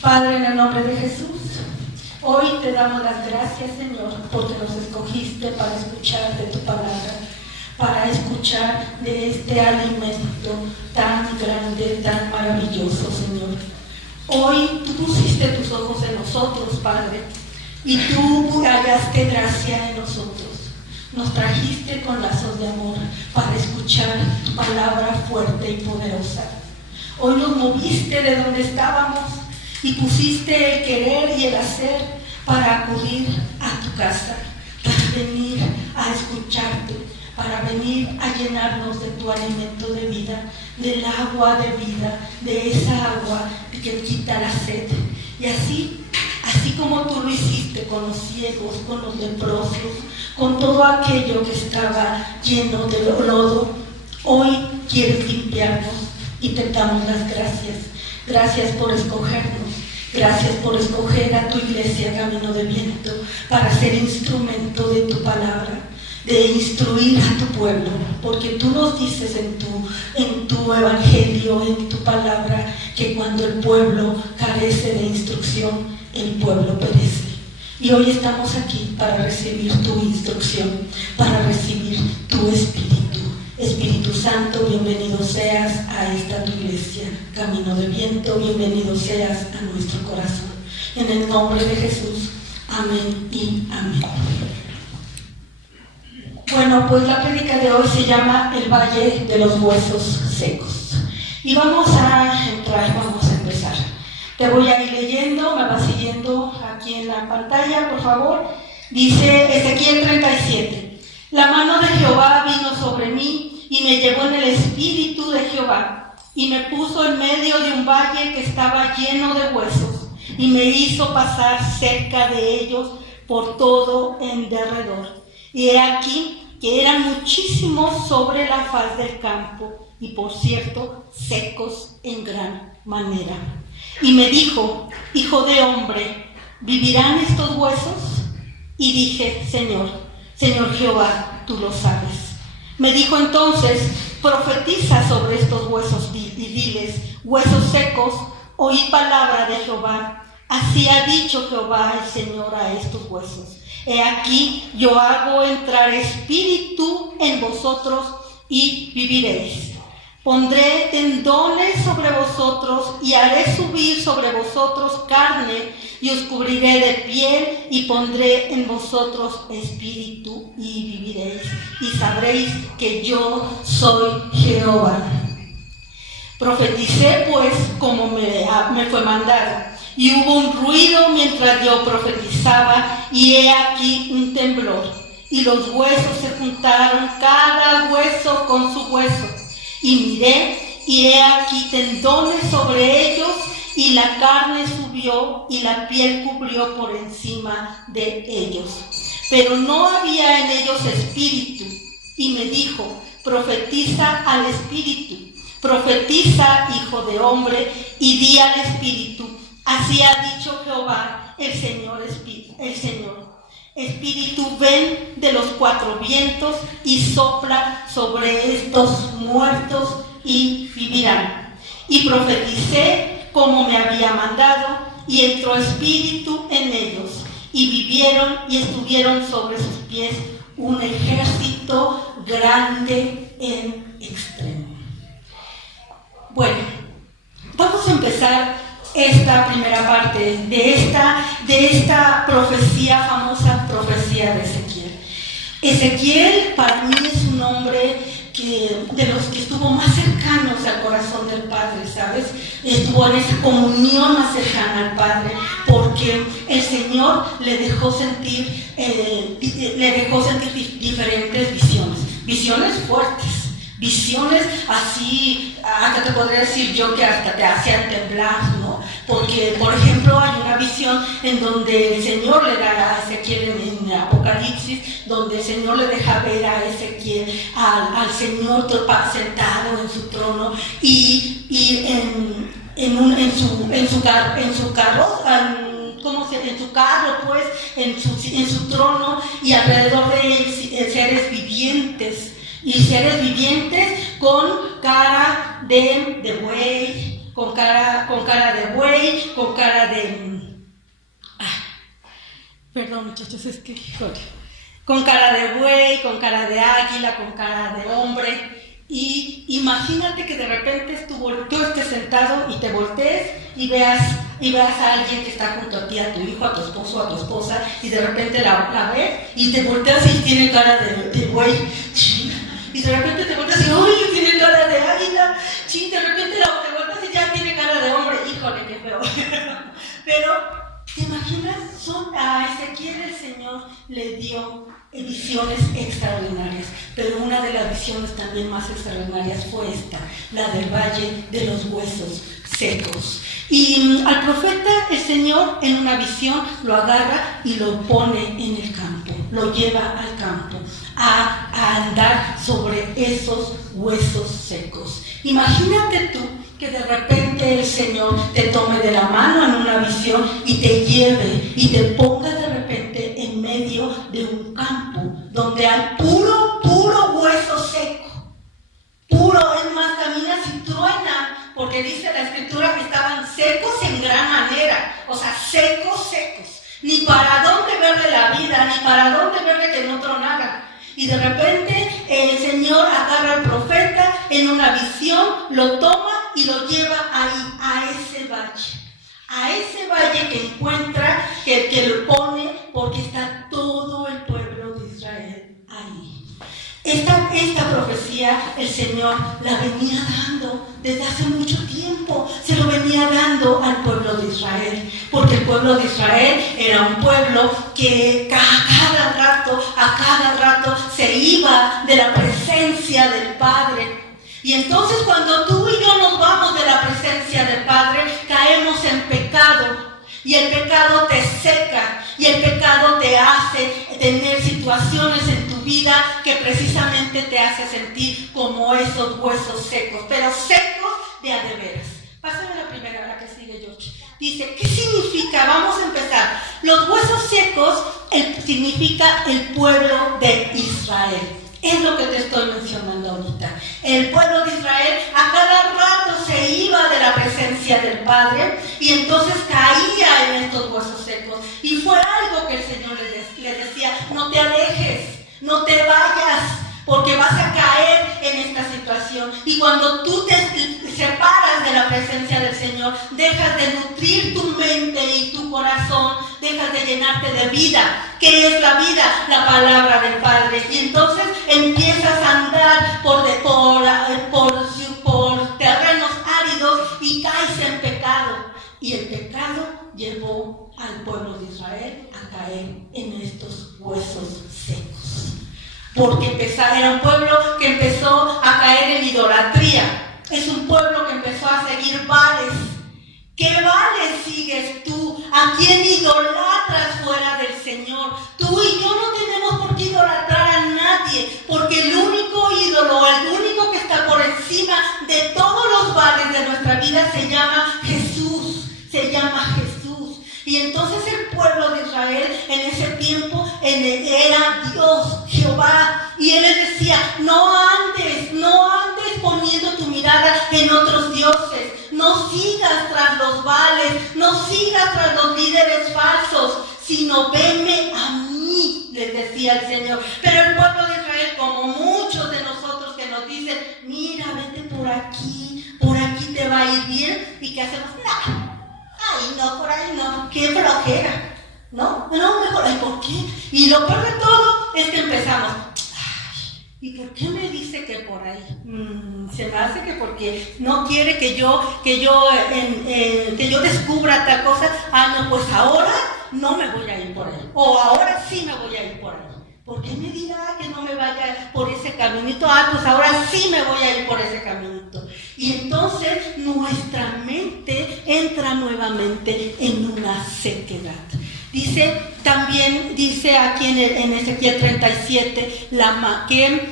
Padre, en el nombre de Jesús, hoy te damos las gracias, Señor, porque nos escogiste para escuchar de tu palabra, para escuchar de este alimento tan grande, tan maravilloso, Señor. Hoy tú pusiste tus ojos en nosotros, Padre, y tú hallaste gracia en nosotros. Nos trajiste con lazos de amor para escuchar tu palabra fuerte y poderosa. Hoy nos moviste de donde estábamos y pusiste el querer y el hacer para acudir a tu casa, para venir a escucharte, para venir a llenarnos de tu alimento de vida, del agua de vida, de esa agua que quita la sed. Y así como tú lo hiciste con los ciegos, con los leprosos, con todo aquello que estaba lleno de lodo, hoy quieres limpiarnos y te damos las gracias. Gracias por escogernos, gracias por escoger a tu iglesia Camino de Viento para ser instrumento de tu palabra, de instruir a tu pueblo, porque tú nos dices en tu evangelio, en tu palabra, que cuando el pueblo carece de instrucción, el pueblo perece. Y hoy estamos aquí para recibir tu instrucción, para recibir tu Espíritu. Espíritu Santo, bienvenido seas a esta tu iglesia, Camino de Viento, bienvenido seas a nuestro corazón. En el nombre de Jesús, amén y amén. Bueno, pues la prédica de hoy se llama El Valle de los Huesos Secos. Y vamos a empezar. Te voy a ir leyendo, me vas siguiendo aquí en la pantalla, por favor. Dice Ezequiel 37. La mano de Jehová vino sobre mí y me llevó en el espíritu de Jehová y me puso en medio de un valle que estaba lleno de huesos y me hizo pasar cerca de ellos por todo en derredor. Y he aquí que eran muchísimos sobre la faz del campo y, por cierto, secos en gran manera. Y me dijo: Hijo de hombre, ¿vivirán estos huesos? Y dije: Señor Jehová, tú lo sabes. Me dijo entonces: profetiza sobre estos huesos y diles: huesos secos, oíd palabra de Jehová. Así ha dicho Jehová el Señor a estos huesos: he aquí, yo hago entrar espíritu en vosotros y viviréis. Pondré tendones sobre vosotros y haré subir sobre vosotros carne y os cubriré de piel y pondré en vosotros espíritu y viviréis y sabréis que yo soy Jehová. Profeticé pues como me fue mandado. Y hubo un ruido mientras yo profetizaba, y he aquí un temblor. Y los huesos se juntaron, cada hueso con su hueso. Y miré, y he aquí tendones sobre ellos, y la carne subió, y la piel cubrió por encima de ellos. Pero no había en ellos espíritu. Y me dijo: profetiza al espíritu, profetiza, hijo de hombre, y di al espíritu: así ha dicho Jehová, el Señor. Espíritu, ven de los cuatro vientos y sopla sobre estos muertos y vivirán. Y profeticé como me había mandado, y entró espíritu en ellos, y vivieron y estuvieron sobre sus pies un ejército grande en extremo. Bueno, vamos a empezar esta primera parte de esta profecía, famosa profecía de Ezequiel. Ezequiel para mí es un hombre de los que estuvo más cercanos al corazón del Padre, ¿sabes? Estuvo en esa comunión más cercana al Padre, porque el Señor le dejó sentir diferentes visiones fuertes. Visiones así, hasta te podría decir yo que hasta te hacían temblar, ¿no? Porque, por ejemplo, hay una visión en donde el Señor le da a Ezequiel en Apocalipsis, donde el Señor le deja ver a Ezequiel al Señor sentado en su trono y en su carro, en su trono, y alrededor de él seres vivientes. Y seres vivientes con cara de buey, con cara de buey, con cara Perdón, muchachos, es que, híjole, con cara de buey, con cara de águila, con cara de hombre. Y imagínate que de repente tú estés sentado y te voltees y veas a alguien que está junto a ti, a tu hijo, a tu esposo, a tu esposa, y de repente la ves y te volteas y tiene cara de buey. Y de repente te volteas y ¡ay! Tiene cara de águila. Sí, de repente te volteas y ya tiene cara de hombre. Híjole, qué feo. Pero, ¿te imaginas? A Ezequiel el Señor le dio visiones extraordinarias, pero una de las visiones también más extraordinarias fue esta, la del valle de los huesos secos. Y al profeta el Señor en una visión lo agarra y lo pone en el campo, lo lleva al campo a andar sobre esos huesos secos. Imagínate tú que de repente el Señor te tome de la mano en una visión y te lleve y te ponga de repente en medio de un campo donde hay puro hueso seco. Puro, es más, caminas y truena, porque dice la Escritura que estaban secos en gran manera, o sea, secos. Ni para dónde verle la vida, ni para dónde verle que no tronara. Y de repente el Señor agarra al profeta en una visión, lo toma y lo lleva ahí, a ese valle que encuentra, que lo pone, porque está todo el pueblo de Israel ahí. Esta profecía el Señor la venía dando desde hace mucho tiempo, se lo venía dando al pueblo de Israel, porque el pueblo de Israel era un pueblo que a cada rato se iba de la presencia del Padre. Y entonces cuando tú y yo nos vamos de la presencia del Padre, caemos en pecado. Y el pecado te seca, y el pecado te hace tener situaciones en tu vida que precisamente te hace sentir como esos huesos secos, pero secos de a de veras. Pásame la primera, la que sigue, George. Dice, ¿qué significa? Vamos a empezar. Los huesos secos significa el pueblo de Israel. Es lo que te estoy mencionando ahorita. El pueblo de Israel a cada rato se iba de la presencia del Padre y entonces caía en estos huesos secos. Y fue algo que el Señor les decía, no te alejes, no te vayas, porque vas a caer en esta situación. Y cuando tú te separas de la presencia del Señor, dejas de nutrir tu mente y tu corazón, dejas de llenarte de vida. ¿Qué es la vida? La palabra del Padre. Y entonces empiezas a andar por terrenos áridos y caes en pecado. Y el pecado llevó al pueblo de Israel a caer en estos huesos secos. Porque era un pueblo que empezó a caer en idolatría. Es un pueblo que empezó a seguir vales. ¿Qué vales sigues tú? ¿A quién idolatras fuera del Señor? Tú y yo no tenemos por qué idolatrar a nadie, porque el único ídolo, el único que está por encima de todos los vales de nuestra vida se llama Jesús. Y entonces el pueblo de Israel en ese tiempo era Dios, Jehová. Y Él les decía, no andes poniendo tu mirada en otros dioses. No sigas tras los vales, no sigas tras los líderes falsos, sino venme a mí, les decía el Señor. Pero el pueblo de Israel, como muchos de nosotros que nos dicen, mira, vete por aquí te va a ir bien. ¿Y qué hacemos? No, por ahí no, qué flojera. No, mejor, ¿por qué? Y lo peor de todo es que empezamos, ¿y por qué me dice que por ahí? Se me hace que porque no quiere que yo descubra tal cosa. No, pues ahora no me voy a ir por ahí. O ahora sí me voy a ir por ahí. ¿Por qué me dirá que no me vaya por ese caminito? Pues ahora sí me voy a ir por ese caminito. Y entonces nuestra mente entra nuevamente en una sequedad. Dice aquí en Ezequiel 37, que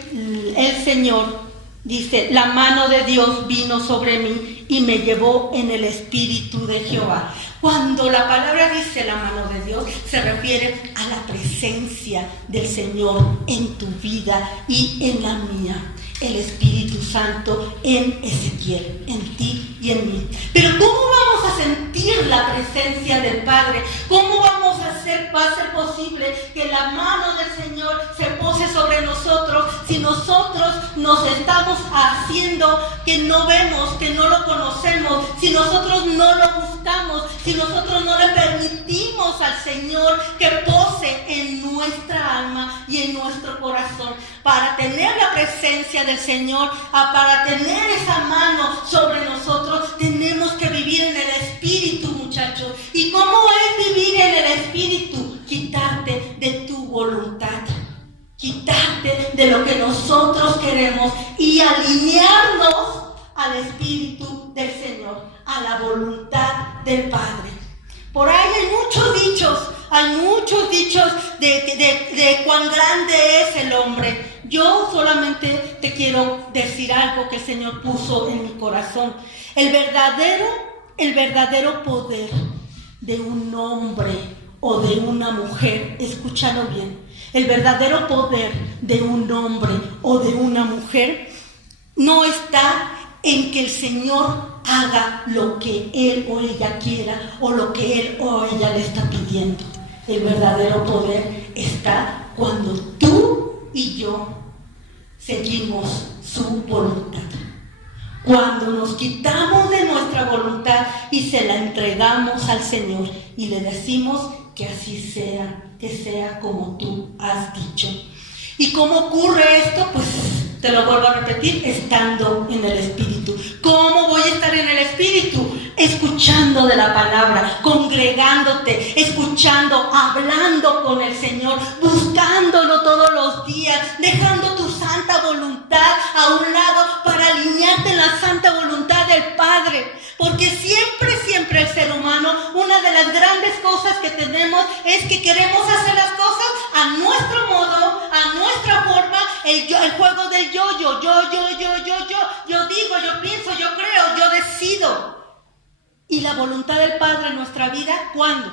el Señor dice, la mano de Dios vino sobre mí y me llevó en el espíritu de Jehová. Cuando la palabra dice la mano de Dios, se refiere a la presencia del Señor en tu vida y en la mía. El Espíritu Santo en Ezequiel, en ti y en mí. Pero ¿cómo vamos a sentir la presencia del Padre? ¿Cómo vamos a va a ser posible que la mano del Señor se pose sobre nosotros si nosotros nos estamos haciendo que no vemos, que no lo conocemos, si nosotros no lo buscamos, si nosotros no le permitimos al Señor que pose en nuestra alma y en nuestro corazón. Para tener la presencia del Señor, para tener esa mano sobre nosotros, tenemos que vivir en el Espíritu, muchachos. ¿Y cómo es vivir en el Espíritu? Quitarte de tu voluntad, quitarte de lo que nosotros queremos y alinearnos al Espíritu del Señor, a la voluntad del Padre. Por ahí hay muchos dichos de cuán grande es el hombre. Yo solamente te quiero decir algo que el Señor puso en mi corazón. El verdadero poder de un hombre o de una mujer, escúchalo bien, el verdadero poder de un hombre o de una mujer no está en que el Señor haga lo que él o ella quiera o lo que él o ella le está pidiendo. El verdadero poder está cuando tú y yo seguimos su voluntad. Cuando nos quitamos de nuestra voluntad y se la entregamos al Señor y le decimos que así sea, que sea como tú has dicho. ¿Y cómo ocurre esto? Pues te lo vuelvo a repetir, estando en el Espíritu. ¿Cómo voy a estar en el Espíritu? Escuchando de la palabra, congregándote, escuchando, hablando con el Señor, buscándolo todos los días, dejando tu santa voluntad a un lado para alinearte en la santa voluntad del Padre. Porque siempre el ser humano, una de las grandes cosas que tenemos es que queremos hacer las cosas a nuestro modo, a nuestra forma, el juego del yo digo, yo pienso, yo creo, yo decido. Y la voluntad del Padre en nuestra vida, ¿cuándo?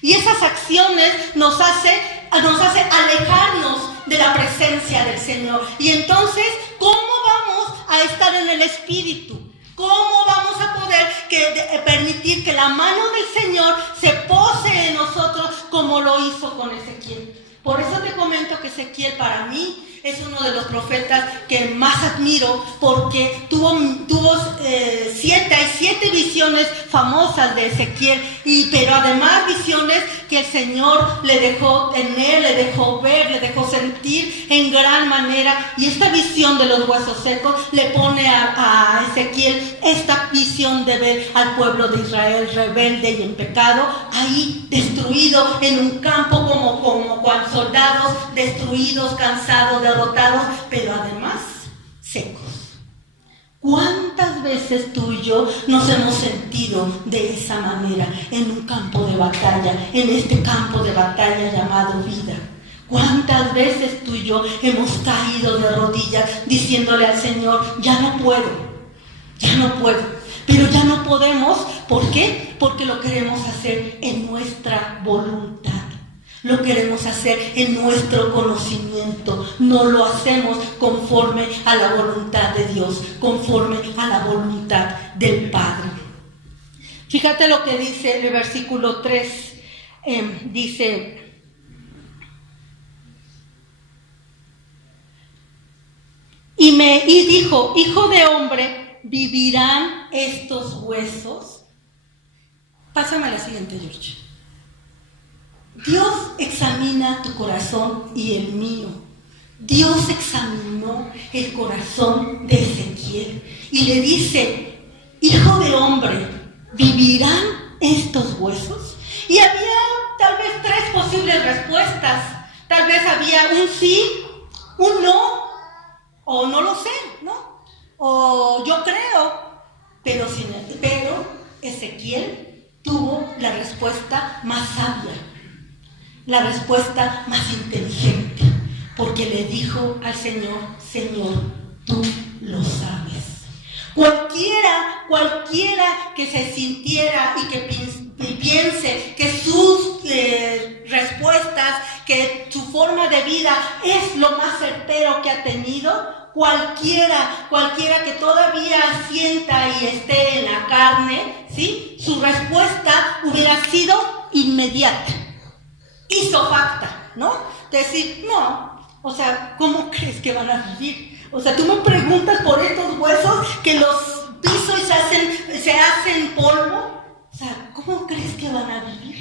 Y esas acciones nos hace alejarnos de la presencia del Señor. Y entonces, ¿cómo vamos a estar en el Espíritu? ¿Cómo vamos a poder permitir que la mano del Señor se pose en nosotros como lo hizo con Ezequiel? Por eso te comento que Ezequiel para mí es uno de los profetas que más admiro, porque tuvo siete visiones famosas de Ezequiel, pero además visiones que el Señor le dejó tener, le dejó ver, le dejó sentir en gran manera. Y esta visión de los huesos secos le pone a Ezequiel esta visión de ver al pueblo de Israel rebelde y en pecado, ahí destruido en un campo como cual soldados destruidos, cansados, derrotados, pero además secos. ¿Cuántas veces tú y yo nos hemos sentido de esa manera en un campo de batalla, en este campo de batalla llamado vida? ¿Cuántas veces tú y yo hemos caído de rodillas diciéndole al Señor, ya no puedo, pero ya no podemos? ¿Por qué? Porque lo queremos hacer en nuestra voluntad. Lo queremos hacer en nuestro conocimiento, no lo hacemos conforme a la voluntad de Dios, conforme a la voluntad del Padre. Fíjate lo que dice el versículo 3, dice: y dijo, hijo de hombre, ¿vivirán estos huesos? Pásame a la siguiente, George. Dios examina tu corazón y el mío. Dios examinó el corazón de Ezequiel y le dice, hijo de hombre, ¿vivirán estos huesos? Y había tal vez 3 posibles respuestas. Tal vez había un sí, un no, o no lo sé, ¿no? O yo creo, pero Ezequiel tuvo la respuesta más sabia, la respuesta más inteligente, porque le dijo al Señor, Señor, tú lo sabes. Cualquiera que se sintiera y que piense que sus respuestas, que su forma de vida es lo más certero que ha tenido, cualquiera que todavía sienta y esté en la carne, ¿sí? Su respuesta hubiera sido inmediata. isofacta, ¿no? Decir, no, o sea, ¿cómo crees que van a vivir? O sea, tú me preguntas por estos huesos que los piso y se hacen polvo. O sea, ¿cómo crees que van a vivir?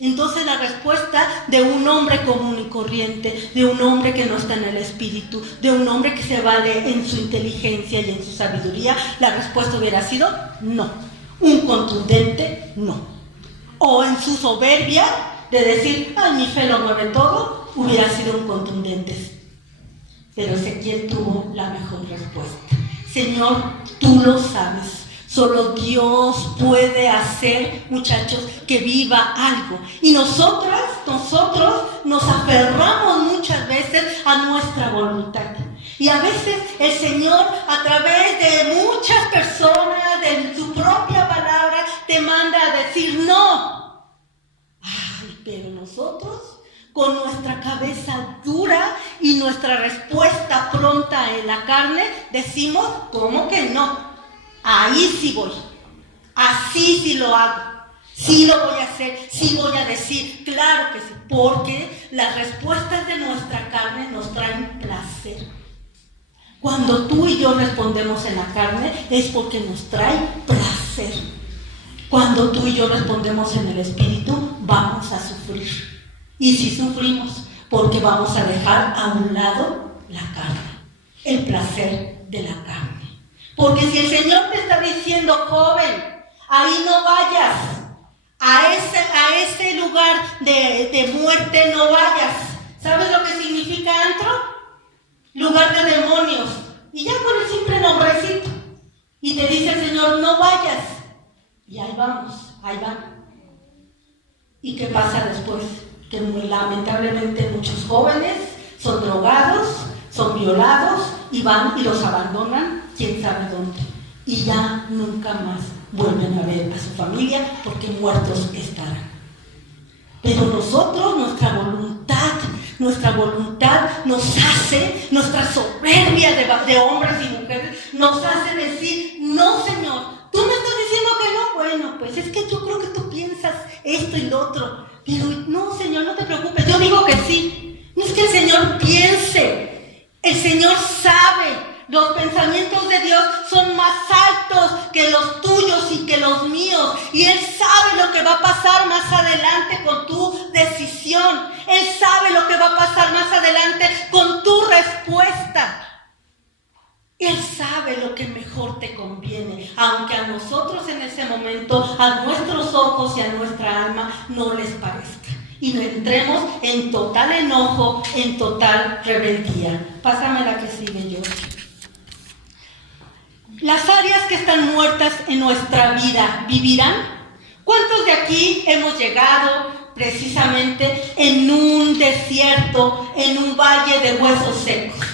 Entonces la respuesta de un hombre común y corriente, de un hombre que no está en el espíritu, de un hombre que se vale en su inteligencia y en su sabiduría, la respuesta hubiera sido no. Un contundente no. O en su soberbia de decir, ay, mi fe lo mueve todo, hubiera sido un contundente sí. Pero Ezequiel tuvo la mejor respuesta. Señor, tú lo sabes. Solo Dios puede hacer, muchachos, que viva algo. Y nosotros nos aferramos muchas veces a nuestra voluntad. Y a veces el Señor, a través de muchas personas, de su propia palabra, te manda a decir no. Ay, pero nosotros, con nuestra cabeza dura y nuestra respuesta pronta en la carne, decimos, ¿cómo que no? Ahí sí voy, así sí lo hago, sí lo voy a hacer, sí voy a decir, claro que sí, porque las respuestas de nuestra carne nos traen placer. Cuando tú y yo respondemos en la carne es porque nos trae placer. Cuando tú y yo respondemos en el espíritu, vamos a sufrir. Y si sufrimos, porque vamos a dejar a un lado la carne, el placer de la carne. Porque si el Señor te está diciendo, joven, ahí no vayas, a ese lugar de muerte no vayas. ¿Sabes lo que significa antro? Lugar de demonios. Y ya por el simple nombrecito. Y te dice el Señor, no vayas. Y ahí vamos, ahí van. ¿Y qué pasa después? Que muy lamentablemente muchos jóvenes son drogados, son violados y van y los abandonan quién sabe dónde, y ya nunca más vuelven a ver a su familia porque muertos estarán. Pero nosotros, nuestra voluntad nos hace, nuestra soberbia de hombres y mujeres nos hace decir, no, Señor, tú me estás diciendo que no. Bueno, pues es que yo creo que tú piensas esto y lo otro, pero no, Señor, no te preocupes, yo digo que sí. No es que el Señor piense, el Señor sabe. Los pensamientos de Dios son más altos que los tuyos y que los míos. Y Él sabe lo que va a pasar más adelante con tu decisión. Él sabe lo que va a pasar más adelante con tu respuesta. Él sabe lo que mejor te conviene. Aunque a nosotros en ese momento, a nuestros ojos y a nuestra alma, no les parezca. Y entremos en total enojo, en total rebeldía. Pásame la que sigue, yo. Las áreas que están muertas en nuestra vida, ¿vivirán? ¿Cuántos de aquí hemos llegado precisamente en un desierto, en un valle de huesos secos?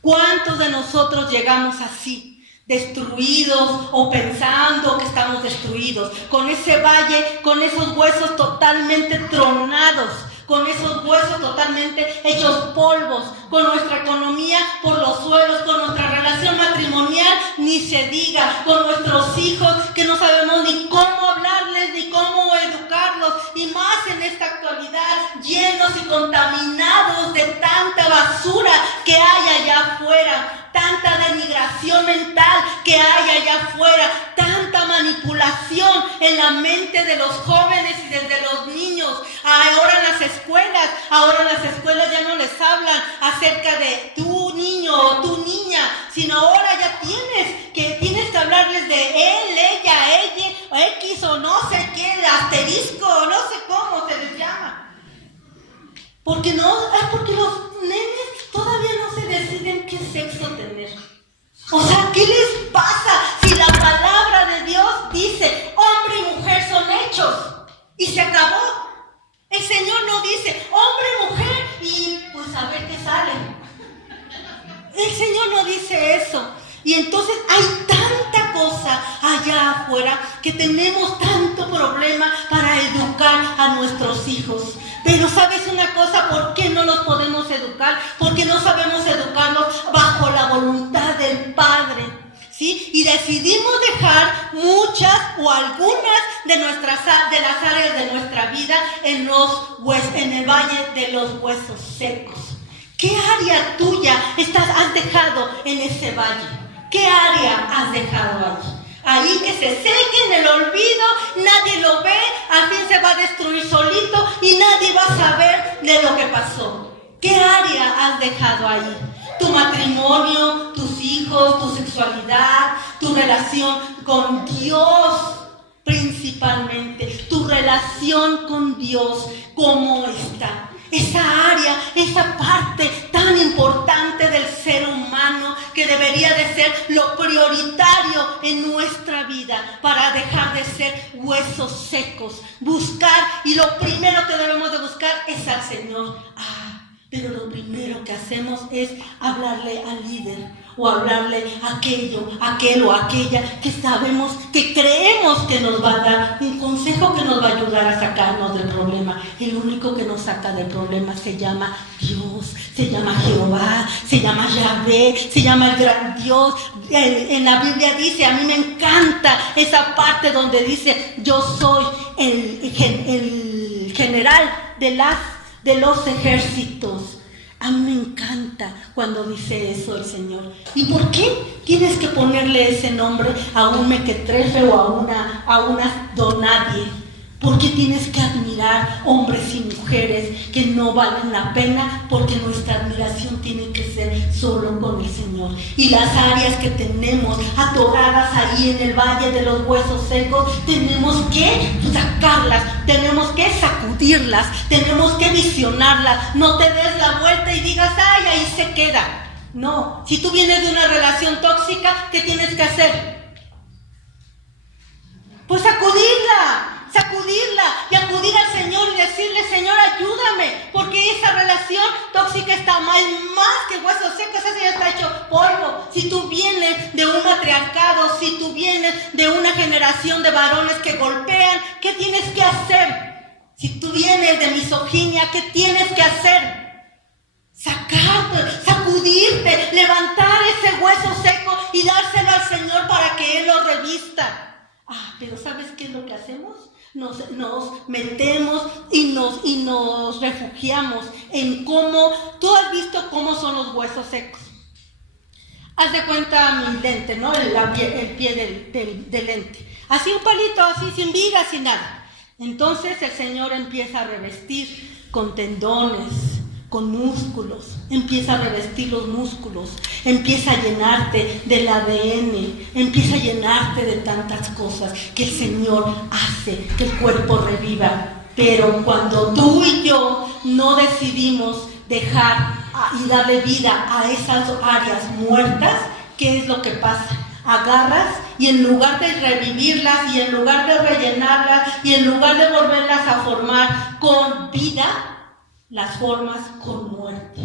¿Cuántos de nosotros llegamos así, destruidos o pensando que estamos destruidos? Con ese valle, con esos huesos totalmente tronados, con esos huesos totalmente hechos polvos, con nuestra economía por los suelos, con nuestra relación matrimonial, ni se diga, con nuestros hijos que no sabemos ni cómo hablarles, ni cómo educarlos, y más en esta actualidad, llenos y contaminados de tanta basura que hay allá afuera, tanta denigración mental que hay allá afuera, tanta manipulación en la mente de los jóvenes y desde los niños. Ahora en las escuelas ya no les hablan acerca de tu niño o tu niña, sino ahora ya tienes que hablarles de él, ella, X o no sé qué, asterisco, no sé cómo se les llama. Porque los nenes todavía no se deciden qué sexo tener. O sea, ¿qué les pasa si la palabra de Dios dice hombre y mujer son hechos y se acabó? El Señor no dice hombre y mujer y pues a ver qué sale. El Señor no dice eso. Y entonces hay tanta cosa allá afuera que tenemos tanto problema para educar a nuestros hijos. Pero ¿sabes una cosa? ¿Por qué no los podemos educar? Porque no sabemos educarlos bajo la voluntad del Padre. ¿sí? Y decidimos dejar muchas o algunas de las áreas de nuestra vida en el valle de los huesos secos. ¿Qué área tuya has dejado en ese valle? ¿Qué área has dejado allí? Ahí que se seque en el olvido, nadie lo ve, al fin se va a destruir solito y nadie va a saber de lo que pasó. ¿Qué área has dejado ahí? Tu matrimonio, tus hijos, tu sexualidad, tu relación con Dios, principalmente, tu relación con Dios, ¿cómo está? Esa área, esa parte tan importante del ser humano que debería de ser lo prioritario en nuestra vida para dejar de ser huesos secos. Buscar, y lo primero que debemos de buscar es al Señor. Pero lo primero que hacemos es hablarle al líder o hablarle a aquel o aquella que sabemos, que creemos que nos va a dar un consejo que nos va a ayudar a sacarnos del problema. El único que nos saca del problema se llama Dios, se llama Jehová, se llama Yahvé, se llama el gran Dios. En la Biblia dice, a mí me encanta esa parte donde dice, yo soy el general de los ejércitos. A mí me encanta cuando dice eso el Señor. ¿Y por qué tienes que ponerle ese nombre a un mequetrefe o a una donadie? ¿Por qué tienes que admirar hombres y mujeres que no valen la pena? Porque nuestra admiración tiene que ser solo con el Señor. Y las áreas que tenemos atoradas ahí en el valle de los huesos secos, tenemos que sacarlas, tenemos que sacudirlas, tenemos que visionarlas. No te des la vuelta y digas, ay, ahí se queda. No, si tú vienes de una relación tóxica, ¿qué tienes que hacer? Pues sacudirla y acudir al Señor y decirle, Señor, ayúdame, porque esa relación tóxica está más que huesos secos, ese ya está hecho polvo. Si tú vienes de un matriarcado, si tú vienes de una generación de varones que golpean, ¿qué tienes que hacer? Si tú vienes de misoginia, ¿qué tienes que hacer? Sacarte, sacudirte, levantar ese hueso seco y dárselo al Señor para que Él lo revista. Pero ¿sabes qué es lo que hacemos? Nos metemos y nos refugiamos en cómo. Tú has visto cómo son los huesos secos. Haz de cuenta mi lente, ¿no? El pie del lente. Así un palito, así sin vida, sin nada. Entonces el Señor empieza a revestir con tendones, con músculos, empieza a revestir los músculos, empieza a llenarte del ADN, empieza a llenarte de tantas cosas que el Señor hace que el cuerpo reviva. Pero cuando tú y yo no decidimos dejar y darle vida a esas áreas muertas, ¿qué es lo que pasa? Agarras y en lugar de revivirlas y en lugar de rellenarlas y en lugar de volverlas a formar con vida, las formas con muerte,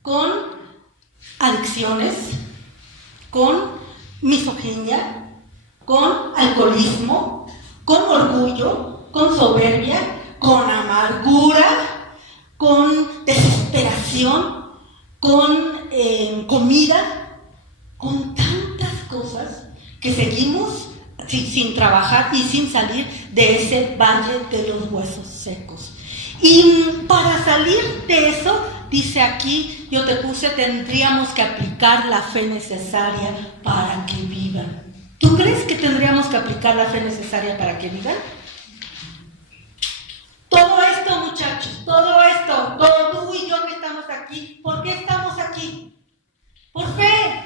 con adicciones, con misoginia, con alcoholismo, con orgullo, con soberbia, con amargura, con desesperación, con comida, con tantas cosas que seguimos sin trabajar y sin salir de ese valle de los huesos secos. Y para salir de eso, dice aquí, yo te puse, tendríamos que aplicar la fe necesaria para que vivan. ¿Tú crees que tendríamos que aplicar la fe necesaria para que vivan? Todo esto, muchachos, todo tú y yo que estamos aquí, ¿por qué estamos aquí? Por fe.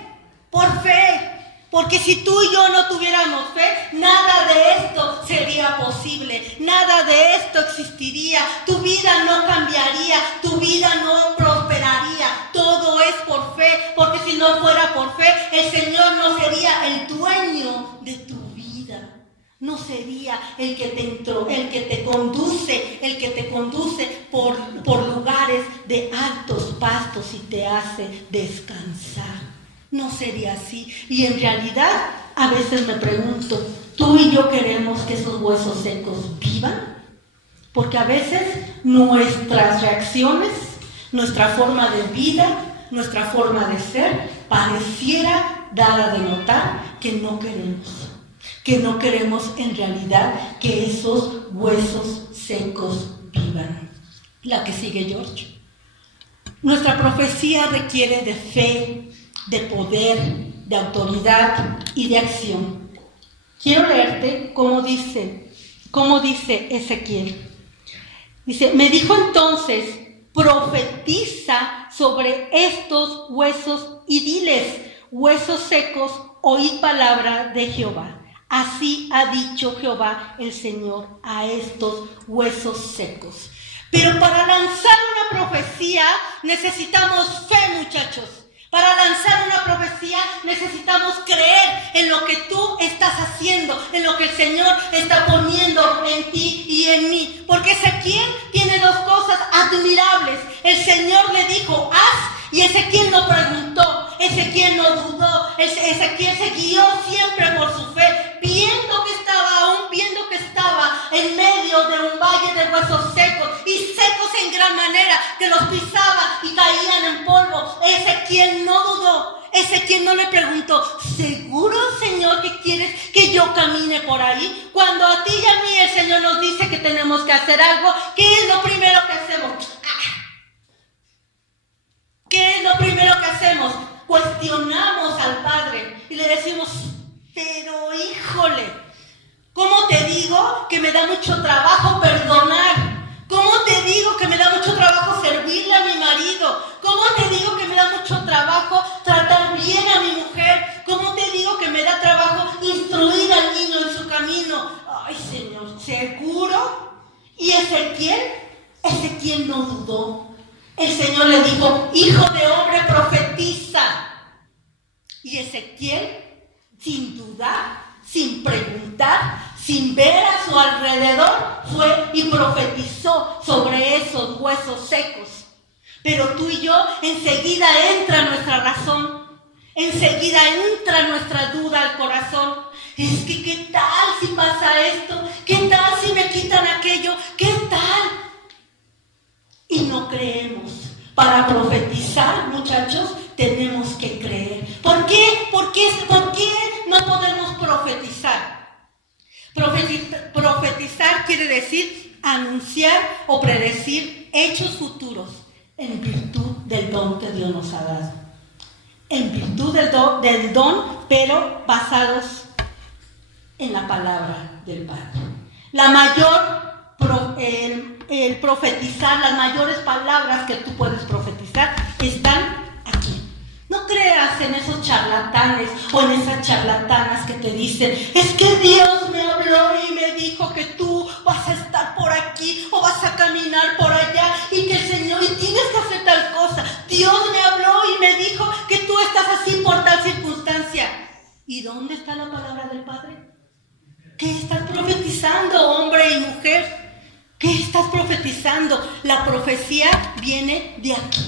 Porque si tú y yo no tuviéramos fe, nada de esto sería posible, nada de esto existiría, tu vida no cambiaría, tu vida no prosperaría, todo es por fe, porque si no fuera por fe, el Señor no sería el dueño de tu vida, no sería el que te conduce por lugares de altos pastos y te hace descansar. No sería así. Y en realidad, a veces me pregunto, ¿tú y yo queremos que esos huesos secos vivan? Porque a veces nuestras reacciones, nuestra forma de vida, nuestra forma de ser, pareciera dar a denotar que no queremos en realidad que esos huesos secos vivan. La que sigue, George. Nuestra profecía requiere de fe, de poder, de autoridad y de acción. Quiero leerte cómo dice Ezequiel. Dice, me dijo entonces, profetiza sobre estos huesos y diles, huesos secos, oíd palabra de Jehová. Así ha dicho Jehová el Señor a estos huesos secos. Pero para lanzar una profecía necesitamos fe, muchachos. Para lanzar una profecía necesitamos creer en lo que tú estás haciendo, en lo que el Señor está poniendo en ti y en mí. Porque Ezequiel tiene dos cosas admirables. El Señor le dijo, haz, y Ezequiel no preguntó, Ezequiel no dudó, Ezequiel se guió siempre por su fe, viendo que estaba en medio de un valle de huesos secos, y secos en gran manera, que los pisaba y caían en polvo. Ezequiel no dudó, Ezequiel no le preguntó, ¿seguro, Señor, que quieres que yo camine por ahí? Cuando a ti y a mí el Señor nos dice que tenemos que hacer algo, ¿qué es lo primero que hacemos? ¿Qué es lo primero que hacemos? Cuestionamos al Padre y le decimos, pero híjole, ¿cómo te digo que me da mucho trabajo perdonar? ¿Cómo te digo que me da mucho trabajo servirle a mi marido? ¿Cómo te digo que me da mucho trabajo tratar bien a mi mujer? ¿Cómo te digo que me da trabajo instruir al niño en su camino? Ay, Señor, ¿seguro? Y Ezequiel no dudó. El Señor le dijo, hijo de hombre, profetiza. Y Ezequiel, sin dudar, sin preguntar, sin ver a su alrededor, fue y profetizó sobre esos huesos secos. Pero tú y yo, enseguida entra nuestra razón, enseguida entra nuestra duda al corazón. Es que, ¿qué tal si pasa esto? ¿Qué tal si me quitan aquello? ¿Qué tal? Y no creemos. Para profetizar, muchachos, tenemos que creer. ¿Por qué? ¿Por qué no podemos profetizar? Profetizar quiere decir anunciar o predecir hechos futuros en virtud del don que Dios nos ha dado. En virtud del don, pero basados en la palabra del Padre. El profetizar, las mayores palabras que tú puedes profetizar están aquí. No creas en esos charlatanes o en esas charlatanas que te dicen, es que Dios me habló y me dijo que tú vas a estar por aquí o vas a caminar por allá y que el Señor, y tienes que hacer tal cosa. Dios me habló y me dijo que tú estás así por tal circunstancia. ¿Y dónde está la palabra del Padre? ¿Qué estás profetizando, hombre y mujer? ¿Qué estás profetizando? La profecía viene de aquí.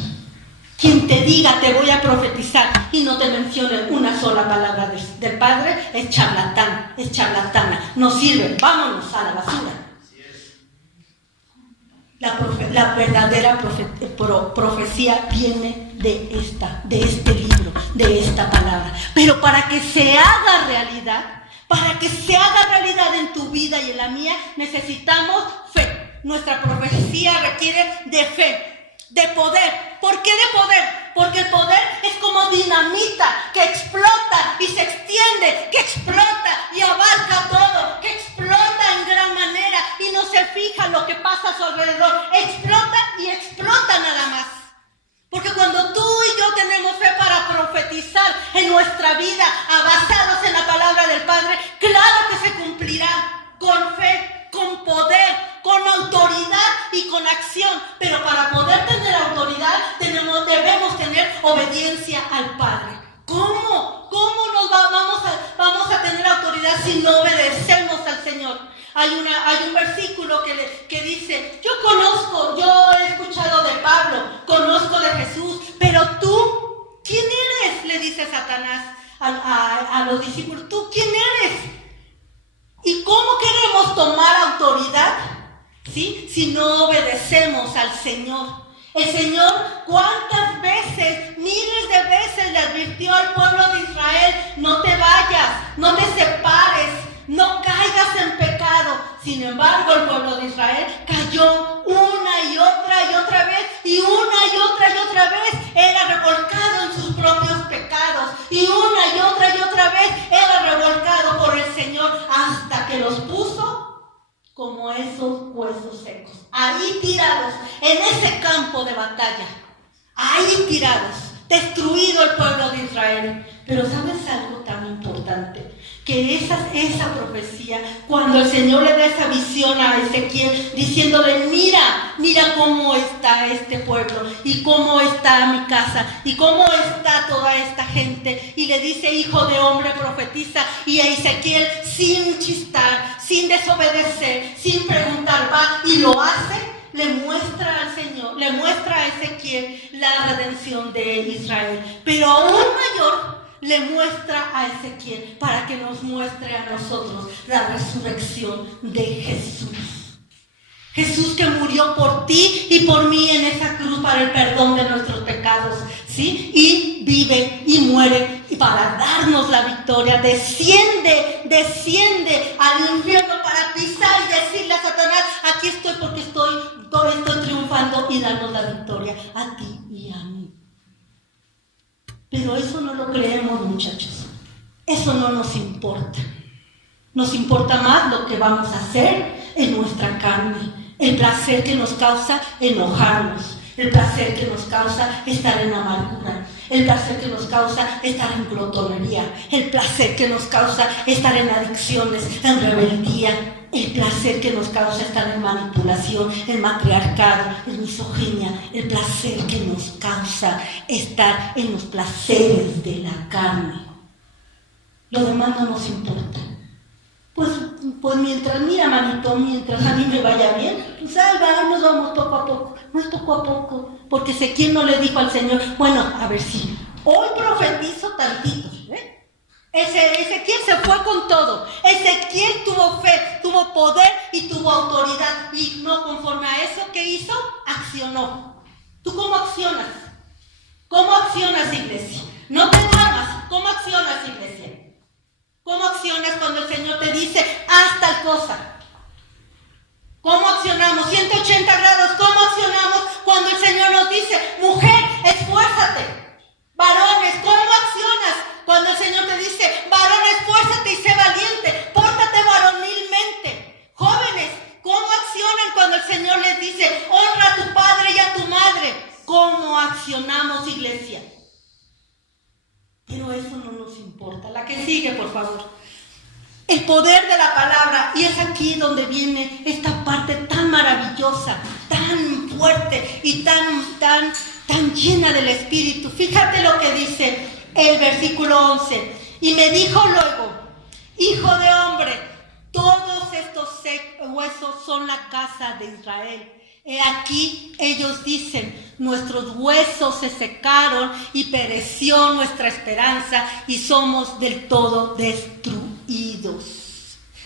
Quien te diga te voy a profetizar y no te mencione una sola palabra del Padre es charlatán, es charlatana. No sirve, vámonos a la basura. La verdadera profecía viene de este libro, de esta palabra. Pero para que se haga realidad, en tu vida y en la mía, necesitamos fe. Nuestra profecía requiere de fe, de poder. ¿Por qué de poder? Porque el poder es como dinamita que explota y se extiende, que explota y abarca todo, que explota en gran manera y no se fija lo que pasa a su alrededor. Explota y explota nada más. Porque cuando tú y yo tenemos fe para profetizar en nuestra vida, basados en la palabra del Padre, claro que se cumplirá con fe, con poder, con autoridad y con acción. Pero para poder tener autoridad debemos tener obediencia al Padre. ¿Cómo? ¿Cómo vamos a tener autoridad si no obedecemos al Señor? Hay un versículo que dice, yo he escuchado de Pablo, conozco de Jesús, pero tú, ¿quién eres? Le dice Satanás a los discípulos, ¿tú quién eres? ¿Y cómo queremos tomar autoridad? ¿Sí? Si no obedecemos al Señor. El Señor, ¿cuántas veces, miles de veces le advirtió al pueblo de Israel: no te vayas, no te separes, no caigas en pecado? Sin embargo, el pueblo de Israel cayó una y otra vez, y una y otra vez era revolcado en sus propios pecados, y una y otra vez era revolcado por el Señor, hasta que los puso como esos huesos secos, ahí tirados, en ese campo de batalla, ahí tirados, destruido el pueblo de Israel. Pero ¿sabes algo tan importante? Que esa profecía, cuando el Señor le da esa visión a Ezequiel, diciéndole: mira cómo está este pueblo, y cómo está mi casa, y cómo está toda esta gente, y le dice: hijo de hombre, profetiza. Y a Ezequiel, sin chistar, sin desobedecer, sin preguntar, va y lo hace. Le muestra al Señor, le muestra a Ezequiel la redención de Israel, pero aún mayor le muestra a Ezequiel para que nos muestre a nosotros la resurrección de Jesús. Jesús, que murió por ti y por mí en esa cruz para el perdón de nuestros pecados, ¿sí? Y vive y muere para darnos la victoria. Desciende al infierno para pisar y decirle a Satanás: aquí estoy porque estoy triunfando, y darnos la victoria a ti y a mí. Pero eso no lo creemos, muchachos. Eso no nos importa. Nos importa más lo que vamos a hacer en nuestra carne, el placer que nos causa enojarnos, el placer que nos causa estar en amargura, el placer que nos causa estar en glotonería, el placer que nos causa estar en adicciones, en rebeldía, el placer que nos causa estar en manipulación, en matriarcado, en misoginia, el placer que nos causa estar en los placeres de la carne. Lo demás no nos importa. Pues mientras, mira, manito, mientras a mí me vaya bien, pues ahí nos vamos poco a poco. No es poco a poco, porque Ezequiel no le dijo al Señor: bueno, a ver si hoy profetizo tantito, Ezequiel se fue con todo. Ezequiel tuvo fe, tuvo poder y tuvo autoridad, y no conforme a eso, ¿qué hizo? Accionó. ¿Tú cómo accionas? ¿Cómo accionas, iglesia? No te duermas. ¿Cómo accionas, iglesia? ¿Cómo accionas cuando el Señor te dice: haz tal cosa? ¿Cómo accionamos? 180 grados. ¿Cómo accionamos cuando el Señor nos dice: mujer, esfuérzate? Varones, ¿cómo accionas cuando el Señor te dice: varón, esfuérzate y sé valiente, pórtate varonilmente? Jóvenes, ¿cómo accionan cuando el Señor les dice: honra a tu padre y a tu madre? ¿Cómo accionamos, iglesia? Pero eso no nos importa. La que sigue, por favor. El poder de la palabra. Y es aquí donde viene esta parte tan maravillosa, tan fuerte y tan llena del Espíritu. Fíjate lo que dice el versículo 11. Y me dijo luego: hijo de hombre, todos estos huesos son la casa de Israel. He aquí, ellos dicen: nuestros huesos se secaron y pereció nuestra esperanza y somos del todo destruidos.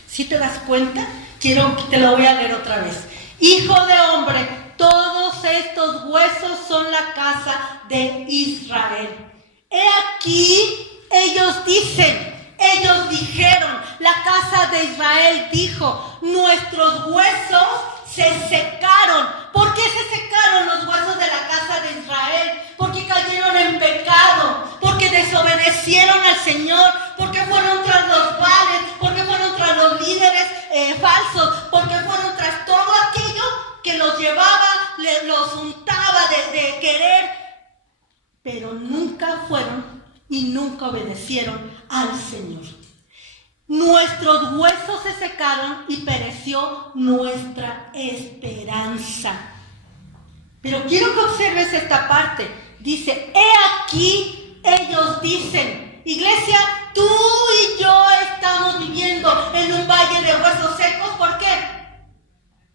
¿Sí te das cuenta? Quiero que te lo voy a leer otra vez. Hijo de hombre, todos estos huesos son la casa de Israel. He aquí, ellos dicen, ellos dijeron, la casa de Israel dijo: nuestros huesos se secaron. ¿Por qué se secaron los huesos de la casa de Israel? Porque cayeron en pecado, porque desobedecieron al Señor, porque fueron tras los Baales, porque fueron tras los líderes falsos, porque fueron tras todo aquello que los llevaba, los untaba de querer, pero nunca fueron y nunca obedecieron al Señor. Nuestros huesos se secaron y pereció nuestra esperanza. Pero quiero que observes esta parte. Dice: he aquí, ellos dicen. Iglesia, tú y yo estamos viviendo en un valle de huesos secos. ¿Por qué?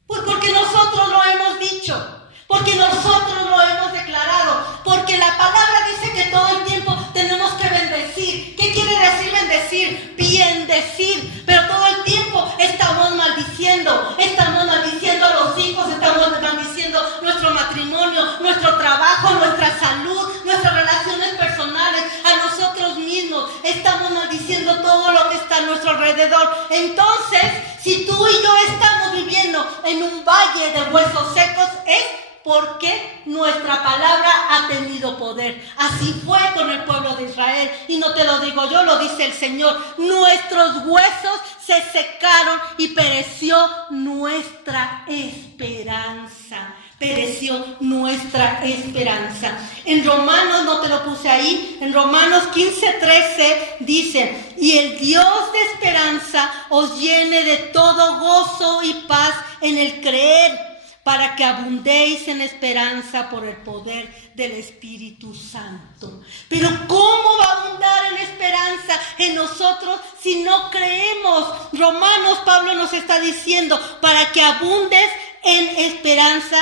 Pues porque nosotros lo hemos dicho, porque nosotros lo hemos declarado, porque la palabra dice que todo el tiempo tenemos que bendecir. ¿Qué quiere decir bendecir? Bendecir, pero todo el tiempo estamos maldiciendo a los hijos, estamos maldiciendo nuestro matrimonio, nuestro trabajo, nuestra salud, nuestras relaciones personales, a nosotros mismos. Estamos maldiciendo todo lo que está a nuestro alrededor. Entonces, si tú y yo estamos viviendo en un valle de huesos secos, es porque nuestra palabra ha tenido poder. Así fue con el pueblo de Israel. Y no te lo digo yo, lo dice el Señor. Nuestros huesos se secaron y pereció nuestra esperanza. Pereció nuestra esperanza. En Romanos, no te lo puse ahí, en Romanos 15:13 dice: y el Dios de esperanza os llene de todo gozo y paz en el creer, para que abundéis en esperanza por el poder del Espíritu Santo. Pero ¿cómo va a abundar en esperanza en nosotros si no creemos? Romanos, Pablo nos está diciendo, para que abundes en esperanza,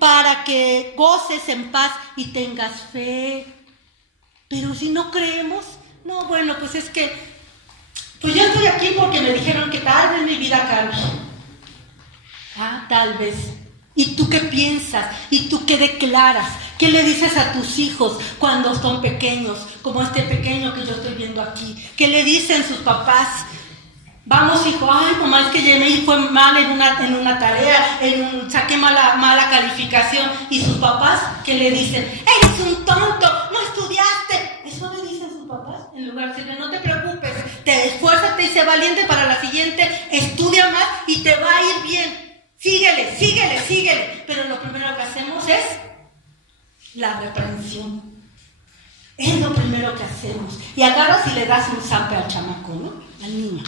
para que goces en paz y tengas fe. Pero si no creemos, no, bueno, pues es que, pues yo estoy aquí porque me dijeron que tal vez mi vida cambie. Tal vez. ¿Y tú qué piensas? ¿Y tú qué declaras? ¿Qué le dices a tus hijos cuando son pequeños? Como este pequeño que yo estoy viendo aquí. ¿Qué le dicen sus papás? Vamos, hijo, ay, mamá, es que me fue mal en una tarea, saqué mala calificación. Y sus papás, ¿qué le dicen? Eres un tonto, no estudiaste. Eso le dicen sus papás. En lugar de decirle, no te preocupes, esfuérzate y sé valiente para la siguiente, estudia más y te va a ir bien. Síguele. Pero lo primero que hacemos es la reprensión. Es lo primero que hacemos. Y agarras y le das un zape al chamaco, ¿no? Al niño.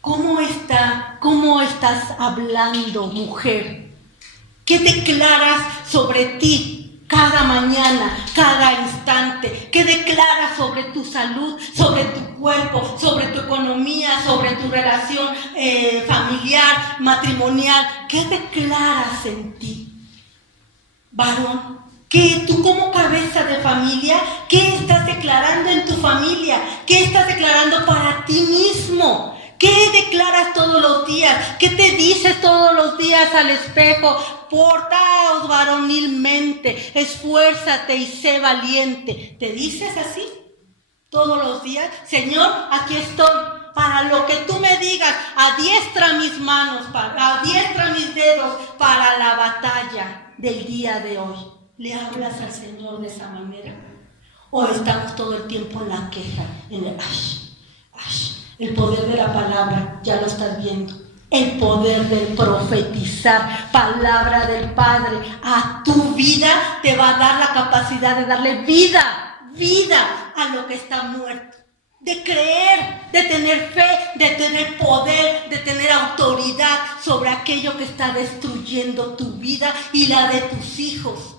¿Cómo estás hablando, mujer? ¿Qué declaras sobre ti cada mañana, cada instante? ¿Qué declaras sobre tu salud, sobre tu cuerpo, sobre tu economía, sobre tu relación familiar, matrimonial? ¿Qué declaras en ti, varón? ¿Qué tú como cabeza de familia, qué estás declarando en tu familia? ¿Qué estás declarando para ti mismo? ¿Qué declaras todos los días? ¿Qué te dices todos los días al espejo? Portaos varonilmente, esfuérzate y sé valiente. ¿Te dices así todos los días? Señor, aquí estoy para lo que tú me digas. Adiestra mis manos, adiestra mis dedos para la batalla del día de hoy. ¿Le hablas al Señor de esa manera? ¿O estamos todo el tiempo en la queja, en el El poder de la palabra, ya lo estás viendo. El poder del profetizar, palabra del Padre a tu vida te va a dar la capacidad de darle vida a lo que está muerto. De creer, de tener fe, de tener poder, de tener autoridad sobre aquello que está destruyendo tu vida y la de tus hijos.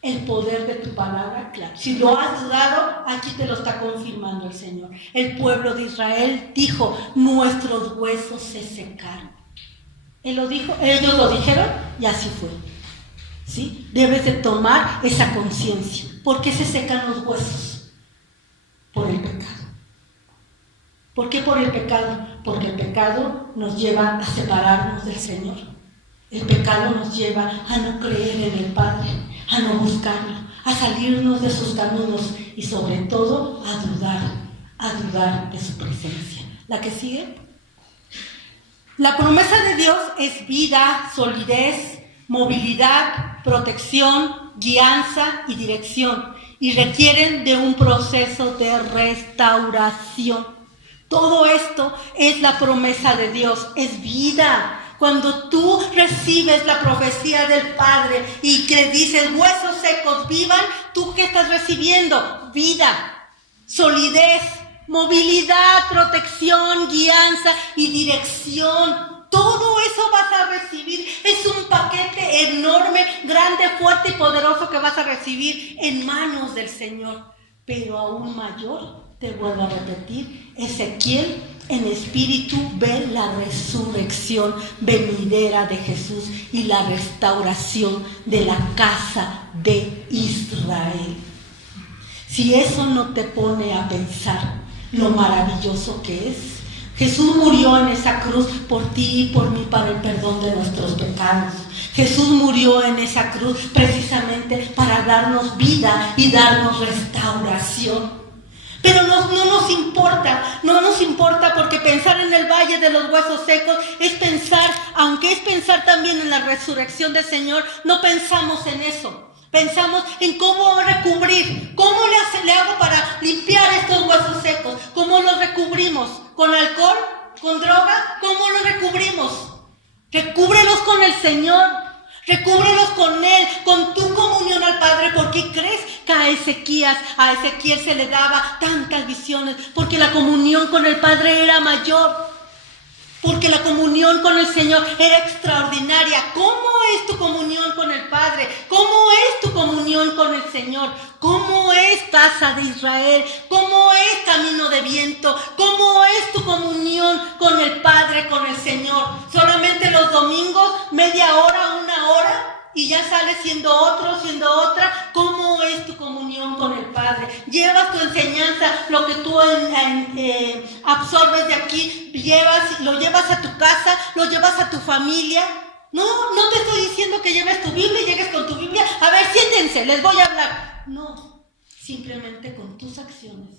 El poder de tu palabra, claro. Si lo has dudado, aquí te lo está confirmando el Señor. El pueblo de Israel dijo, nuestros huesos se secaron. Él lo dijo, ellos lo dijeron y así fue. ¿Sí? Debes de tomar esa conciencia. ¿Por qué se secan los huesos? Por el pecado. ¿Por qué por el pecado? Porque el pecado nos lleva a separarnos del Señor. El pecado nos lleva a no creer en el Padre, a no buscarlo, a salirnos de sus caminos y sobre todo a dudar de su presencia. ¿La que sigue? La promesa de Dios es vida, solidez, movilidad, protección, guianza y dirección, y requieren de un proceso de restauración. Todo esto es la promesa de Dios, es vida. Cuando tú recibes la profecía del Padre y que dices, huesos secos vivan, ¿tú qué estás recibiendo? Vida, solidez, movilidad, protección, guianza y dirección. Todo eso vas a recibir. Es un paquete enorme, grande, fuerte y poderoso que vas a recibir en manos del Señor. Pero aún mayor, te vuelvo a repetir, Ezequiel en espíritu ve la resurrección venidera de Jesús y la restauración de la casa de Israel. Si eso no te pone a pensar lo maravilloso que es, Jesús murió en esa cruz por ti y por mí para el perdón de nuestros pecados. Jesús murió en esa cruz precisamente para darnos vida y darnos restauración. Pero no nos importa porque pensar en el valle de los huesos secos es pensar, aunque es pensar también en la resurrección del Señor, no pensamos en eso. Pensamos en cómo recubrir, cómo le hago para limpiar estos huesos secos, cómo los recubrimos, con alcohol, con droga, cómo los recubrimos. Recúbrelos con el Señor, recúbrelos con Él, con tu comunión al Padre. ¿Por qué crees que a Ezequiel se le daba tantas visiones? Porque la comunión con el Padre era mayor. Porque la comunión con el Señor era extraordinaria. ¿Cómo es tu comunión con el Padre? ¿Cómo es tu comunión con el Señor? ¿Cómo es Casa de Israel? ¿Cómo es Camino de Viento? ¿Cómo es tu comunión con el Padre, con el Señor? ¿Solamente los domingos, media hora, una hora? Y ya sales siendo otro, siendo otra. ¿Cómo es tu comunión con el Padre? ¿Llevas tu enseñanza, lo que tú absorbes de aquí, lo llevas a tu casa, lo llevas a tu familia? No te estoy diciendo que lleves tu Biblia y llegues con tu Biblia. A ver, siéntense, les voy a hablar. No, simplemente con tus acciones,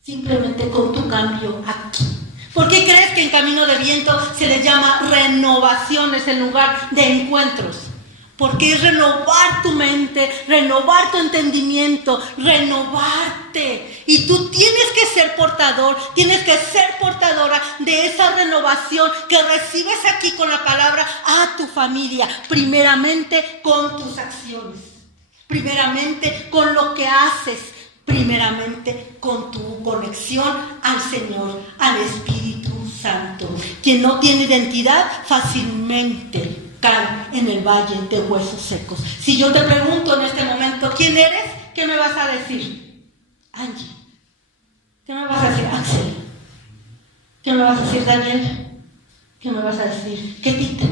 simplemente con tu cambio aquí. ¿Por qué crees que en Camino de Viento se les llama renovaciones en lugar de encuentros? Porque es renovar tu mente, renovar tu entendimiento, renovarte. Y tú tienes que ser portador, tienes que ser portadora de esa renovación que recibes aquí con la palabra a tu familia. Primeramente con tus acciones, primeramente con lo que haces, primeramente con tu conexión al Señor, al Espíritu Santo. Quien no tiene identidad fácilmente cae en el valle de huesos secos. Si yo te pregunto en este momento, ¿quién eres? ¿Qué me vas a decir? Angie. ¿Qué me vas a decir? Axel. ¿Qué me vas a decir? Daniel. ¿Qué me vas a decir? Ketita.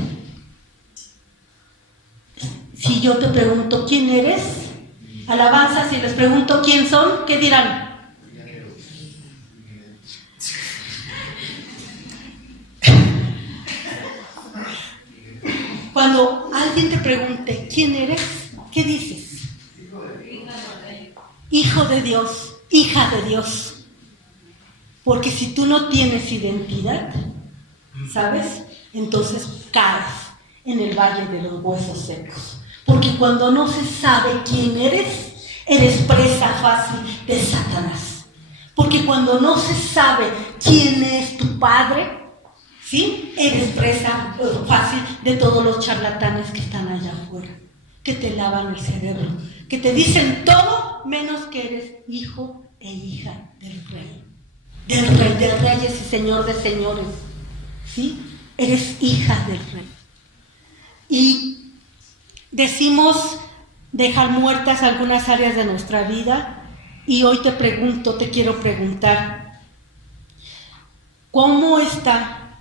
Si yo te pregunto, ¿quién eres? Alabanza, si les pregunto quién son, ¿qué dirán? Cuando alguien te pregunte, ¿quién eres? ¿Qué dices? Hijo de Dios, hija de Dios. Porque si tú no tienes identidad, ¿sabes? Entonces caes en el valle de los huesos secos. Porque cuando no se sabe quién eres presa fácil de Satanás. Porque cuando no se sabe quién es tu Padre, ¿sí? Eres presa fácil de todos los charlatanes que están allá afuera, que te lavan el cerebro, que te dicen todo menos que eres hijo e hija del Rey de reyes y Señor de señores, ¿sí? Eres hija del Rey. Y decimos dejar muertas algunas áreas de nuestra vida, y hoy te quiero preguntar, ¿cómo está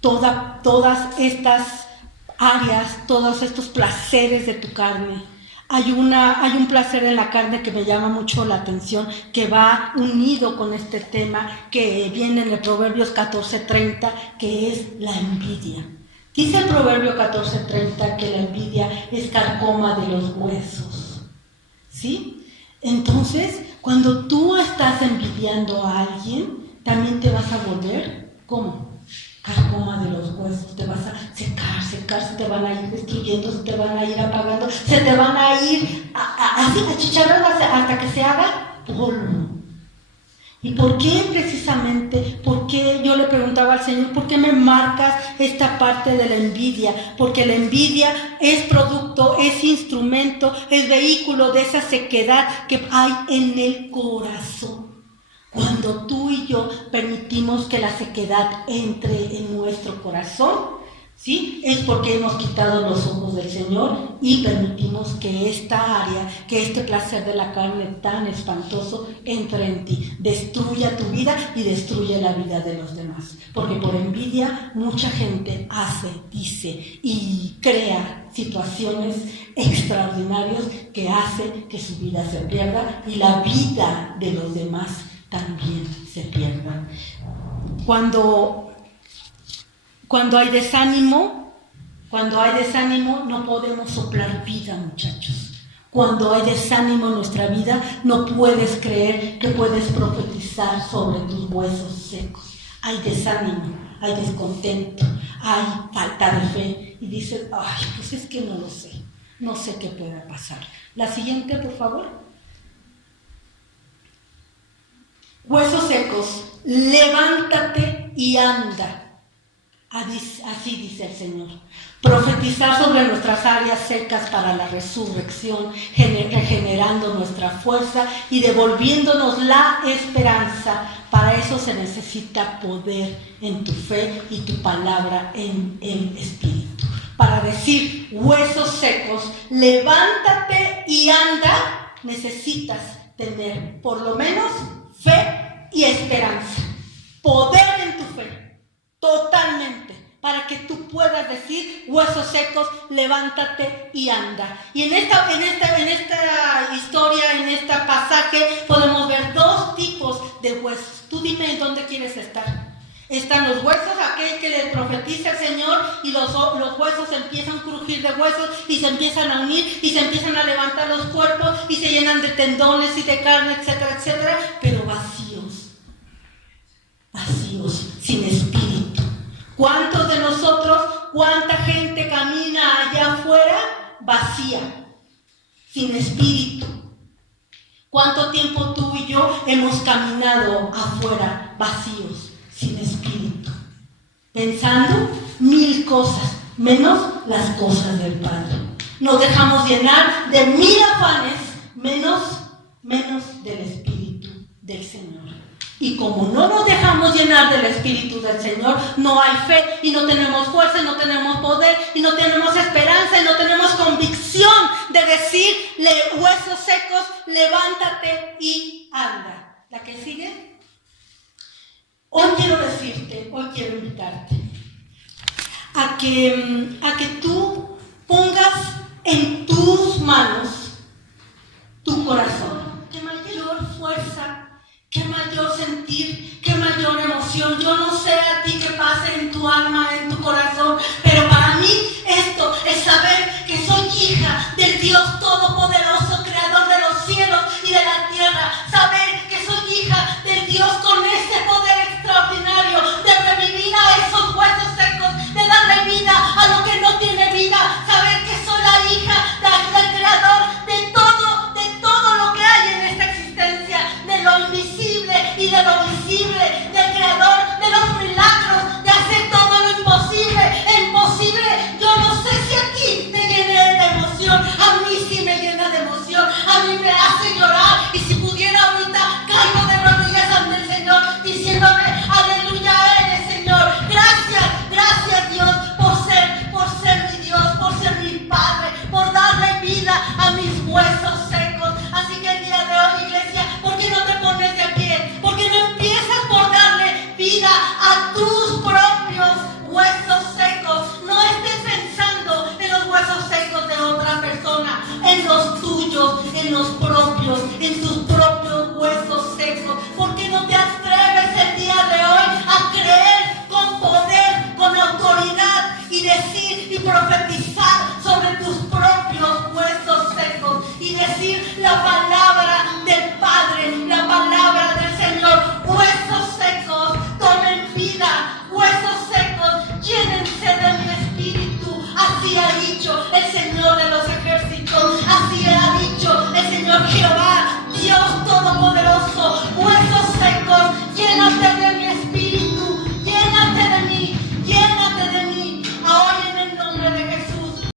todas estas áreas, todos estos placeres de tu carne? Hay un placer en la carne que me llama mucho la atención, que va unido con este tema que viene en el Proverbios 14:30, que es la envidia. Dice el Proverbio 14:30 que la envidia es carcoma de los huesos, ¿sí? Entonces, cuando tú estás envidiando a alguien, también te vas a volver, ¿cómo? Carcoma de los huesos, te vas a secar, se te van a ir destruyendo, se te van a ir apagando, se te van a ir achicharrando hasta que se haga polvo. ¿Y por qué precisamente? ¿Por qué? Yo le preguntaba al Señor, ¿por qué me marcas esta parte de la envidia? Porque la envidia es producto, es instrumento, es vehículo de esa sequedad que hay en el corazón. Cuando tú y yo permitimos que la sequedad entre en nuestro corazón, ¿sí? Es porque hemos quitado los ojos del Señor y permitimos que esta área, que este placer de la carne tan espantoso entre en ti, destruya tu vida y destruye la vida de los demás. Porque por envidia mucha gente hace, dice y crea situaciones extraordinarias que hacen que su vida se pierda y la vida de los demás también se pierda. Cuando hay desánimo, no podemos soplar vida, muchachos. Cuando hay desánimo en nuestra vida, no puedes creer que puedes profetizar sobre tus huesos secos. Hay desánimo, hay descontento, hay falta de fe. Y dices, ay, pues es que no sé qué pueda pasar. La siguiente, por favor. Huesos secos, levántate y anda. Así dice el Señor. Profetizar sobre nuestras áreas secas para la resurrección, regenerando nuestra fuerza y devolviéndonos la esperanza. Para eso se necesita poder en tu fe y tu palabra en el Espíritu. Para decir, huesos secos, levántate y anda, necesitas tener por lo menos fe y esperanza. Poder en tu fe, totalmente. Para que tú puedas decir, huesos secos, levántate y anda. Y en esta historia, en este pasaje, podemos ver dos tipos de huesos. Tú dime en dónde quieres estar. Están los huesos, aquel que le profetiza el Señor, y los huesos empiezan a crujir de huesos y se empiezan a unir y se empiezan a levantar los cuerpos y se llenan de tendones y de carne, etcétera, etcétera, pero vacíos, sin espíritu. ¿Cuántos de nosotros, cuánta gente camina allá afuera vacía, sin espíritu? ¿Cuánto tiempo tú y yo hemos caminado afuera vacíos, sin espíritu? Pensando 1000 cosas, menos las cosas del Padre. Nos dejamos llenar de 1000 afanes, menos del espíritu del Señor. Y como no nos dejamos llenar del Espíritu del Señor, no hay fe y no tenemos fuerza, y no tenemos poder y no tenemos esperanza y no tenemos convicción de decir, huesos secos, levántate y anda. ¿La que sigue? Hoy quiero invitarte a que tú pongas en tus manos tu corazón. Qué mayor fuerza, qué mayor sentir, qué mayor emoción. Yo no sé a ti qué pasa en tu alma, en tu corazón, pero para mí esto es saber que soy hija del Dios Todopoderoso, Creador de los cielos y de la tierra. Saber que soy hija del Dios con ese poder extraordinario de revivir a esos huesos secos, de darle vida a lo que no tiene vida. Saber que soy la hija del Creador de todo lo que hay en esta existencia, de lo invisible y de lo visible, del Creador de los milagros, de hacer todo lo imposible e imposible. Yo no sé si a ti te llena de emoción, a mí sí me llena de emoción, a mí me hace llorar, y si pudiera ahorita caigo de rodillas ante el Señor diciéndole, aleluya eres, Señor. Gracias Dios por ser mi Dios, por ser mi Padre, por darle vida a mis huesos secos. Así que el día de hoy, iglesia, ¿por qué no te pones de pie? ¿Por qué no empiezas por darle vida a tus propios huesos secos? No estés pensando en los huesos secos de otra persona, en los tuyos, en los propios, en tus propios huesos secos. ¿Por qué no te atreves el día de hoy a creer con poder, con autoridad, y decir y profetizar